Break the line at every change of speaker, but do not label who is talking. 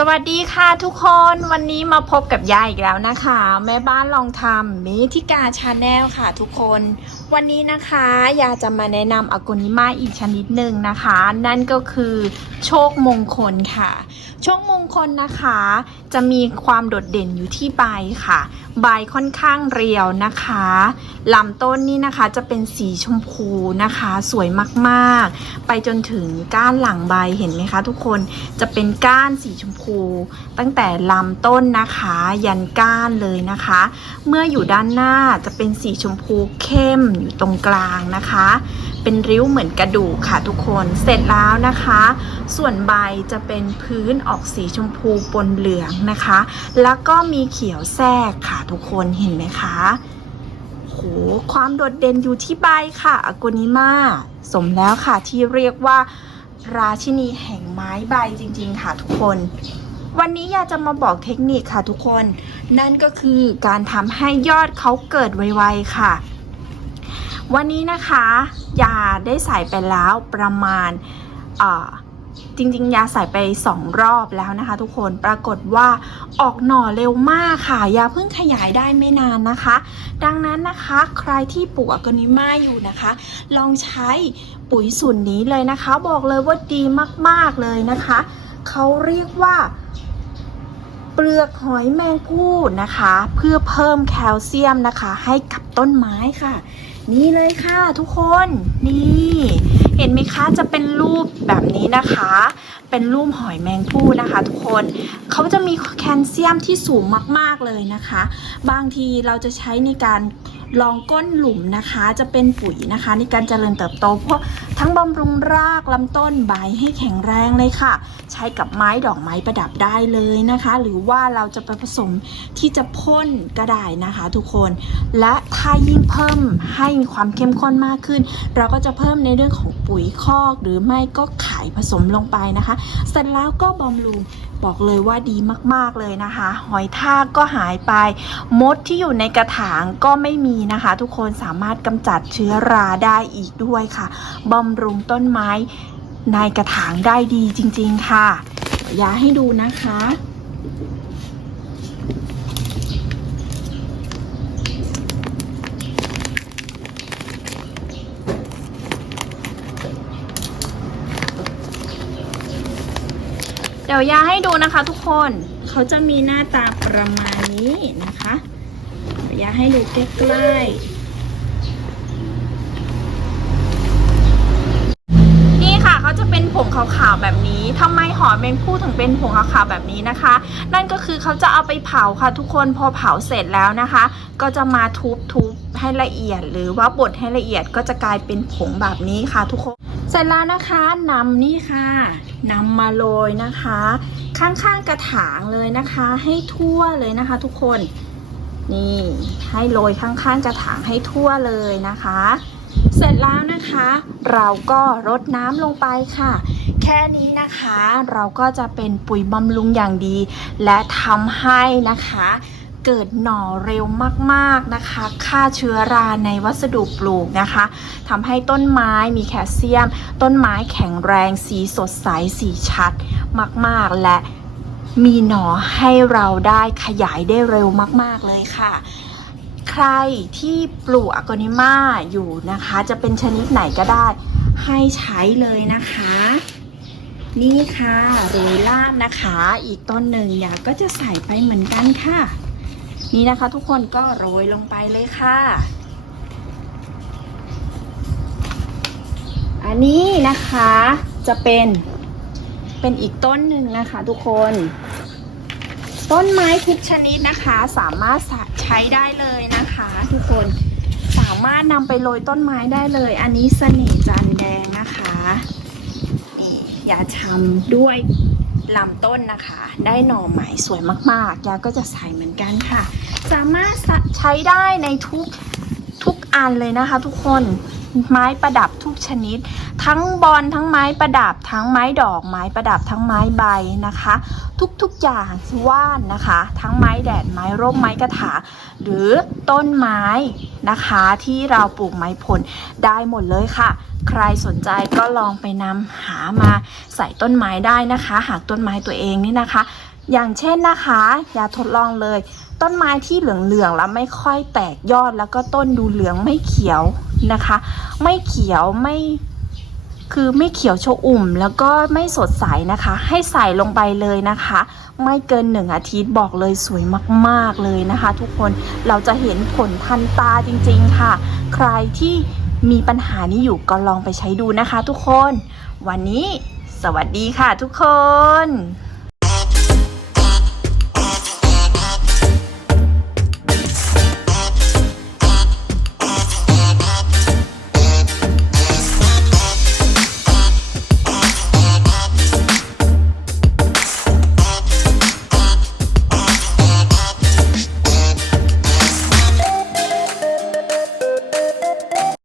สวัสดีค่ะทุกคนวันนี้มาพบกับยายอีกแล้วนะคะ แม่บ้านลองทำมิทิกาชาแนลค่ะทุกคน วันนี้นะคะยาจะมาแนะนำอากุนิมาอีกชนิดหนึ่งนะคะ นั่นก็คือโชคมงคลค่ะ โชคมงคลนะคะ จะมีความโดดเด่นอยู่ที่ใบค่ะใบค่อนข้างเรียวนะคะลำต้นนี่นะคะจะเป็นสีชมพูนะคะ สวยมากๆ ไปจนถึงก้านหลังใบเห็นไหมคะ ทุกคนจะเป็นก้านสีชมพู ตั้งแต่ลำต้นนะคะ ยันก้านเลยนะคะ เมื่ออยู่ด้านหน้าจะเป็นสีชมพูเข้มอยู่ตรงกลางนะคะ เป็นริ้วเหมือนกระดูกค่ะทุกคนเสร็จแล้วนะคะ ส่วนใบจะเป็นพื้นออกสีชมพูปนเหลืองนะคะ แล้วก็มีเขียวแทรกค่ะทุกคนเห็นไหมคะโหความโดดเด่นอยู่ที่ใบค่ะอโกนิมาสมแล้วค่ะที่เรียกว่าราชินีแห่งไม้ใบจริง ๆ ค่ะทุกคน วันนี้อยากจะมาบอกเทคนิคค่ะทุกคน นั่นก็คือการทำให้ยอดเขาเกิดไวๆค่ะ วันนี้นะคะยาได้ใส่ไปแล้วประมาณเอ่อ จริงๆ ยาใส่ไป 2 รอบแล้วนะคะ ทุกคนปรากฏว่าออกหน่อเร็วมากค่ะ ยาเพิ่งขยายได้ไม่นานนะคะ ดังนั้นนะคะใครที่ปลูกอกนิมาอยู่นะคะ ลองใช้ปุ๋ยสูตรนี้เลยนะคะ บอกเลยว่าดีมากๆเลยนะคะเขาเรียกว่าเปลือกหอยแมงผู้นะคะ เพื่อเพิ่มแคลเซียมนะคะ ให้กับต้นไม้ค่ะ นี่เลยค่ะทุกคนนี่ เห็นไหมคะจะเป็นรูปแบบนี้นะคะ เป็นรูปหอยแมงผู้นะคะ ทุกคนเขาจะมีแคลเซียมที่สูงมาก ๆเลยนะคะ บางทีเราจะใช้ในการลองก้นหลุมนะคะ จะเป็นปุ๋ยนะคะ ในการเจริญเติบโตเพราะ ทั้งบำรุงรากลำต้นใบให้แข็งแรงเลยค่ะ ใช้กับไม้ดอกไม้ประดับได้เลยนะคะ หรือว่าเราจะไปผสมที่จะพ่นก็ได้นะคะ ทุกคน และถ้ายิ่งเพิ่มให้มีความเข้มข้นมากขึ้น เราก็จะเพิ่มในเรื่องของปุ๋ยคอกหรือไม่ก็ไข่ผสมลงไปนะคะ เสร็จแล้วก็บำรุงบอกเลยว่าดีมากๆเลยนะคะ หอยทากก็หายไป มดที่อยู่ในกระถางก็ไม่มีนะคะ ทุกคนสามารถกำจัดเชื้อราได้อีกด้วยค่ะบำำรุงต้นไม้ในกระถางได้ดีจริงๆค่ะ อยาให้ดูนะคะ เดี๋ยวยาให้ดูนะคะทุกคน เขาจะมีหน้าตาประมาณนี้นะคะ เดี๋ยวยาให้ดูใกล้ๆ นี่ค่ะเขาจะเป็นผ งขาวๆแบบนี้ทำไมหอยแมงผู้ถึงเป็นผงขาวๆแบบนี้นะคะ นั่นก็คือเขาจะเอาไปเผาค่ะทุกคนพอเผาเสร็จแล้วนะคะ ก็จะมาทุบๆให้ละเอียด หรือว่าบดให้ละเอียดก็จะกลายเป็นผงแบบนี้ค่ะ ทุกคนเสร็จแล้วนะคะนำนี่ค่ะนำมาโรยนะคะ ข้างๆกระถางเลยนะคะ ให้ทั่วเลยนะคะ ทุกคนนี่ให้โรยข้างๆกระถางให้ทั่วเลยนะคะ เสร็จแล้วนะคะ เราก็รดน้ำลงไปค่ะ แค่นี้นะคะเราก็จะเป็นปุ๋ยบำรุงอย่างดี และทำให้นะคะเกิดหน่อเร็วมากๆนะคะ ฆ่าเชื้อราในวัสดุปลูกนะคะทำให้ต้นไม้มีแคลเซียม ต้นไม้แข็งแรงสีสดใสสีชัดมากๆ และมีหน่อให้เราได้ขยายได้เร็วมากๆเลยค่ะ ใครที่ปลูกอ g กนิมาอยู่นะคะ จะเป็นชนิดไหนก็ได้ ให้ใช้เลยนะคะ นี่ค่ะโรยล่างนะคะ อีกต้นหนึ่งอยากก็จะใส่ไปเหมือนกันค่ะ นี่นะคะทุกคนก็โรยลงไปเลยค่ะ อันนี้นะคะจะเป็นเป็นอีกต้นหนึ่งนะคะทุกคน ต้นไม้ทุกชนิดนะคะสามารถใช้ได้เลยนะคะ ทุกคนสามารถนำไปโรยต้นไม้ได้เลย อันนี้เสน่ห์จันแดงนะคะนี่ยาชำด้วยลำต้นนะคะ ได้หน่อใหม่สวยมากๆยาก็จะใส่เหมือนกันค่ะ สามารถใช้ได้ในทุกทุก อันเลยนะคะ ทุกคนไม้ประดับทุกชนิด ทั้งบอลทั้งไม้ประดับ ทั้งไม้ดอก ไม้ประดับทั้งไม้ใบนะคะ ทุกๆอย่างว่านนะคะ ทั้งไม้แดดไม้ร่มไม้กระถางหรือต้นไม้นะคะที่เราปลูกไม้ผลได้หมดเลยค่ะ ใครสนใจก็ลองไปนำหามาใส่ต้นไม้ได้นะคะ หากต้นไม้ตัวเองนี่นะคะ อย่างเช่นนะคะ อย่าทดลองเลย ต้นไม้ที่เหลืองๆแล้วไม่ค่อยแตกยอดแล้วก็ต้นดูเหลืองไม่เขียวนะคะ ไม่เขียวไม่คือไม่เขียวโชอุ่มแล้วก็ไม่สดใสนะคะ ให้ใส่ลงไปเลยนะคะ ไม่เกินหนึ่งอาทิตย์บอกเลยสวยมากๆเลยนะคะ ทุกคนเราจะเห็นผลทันตาจริงๆค่ะ ใครที่มีปัญหานี้อยู่ก็ลองไปใช้ดูนะคะ ทุกคน วันนี้สวัสดีค่ะทุกคน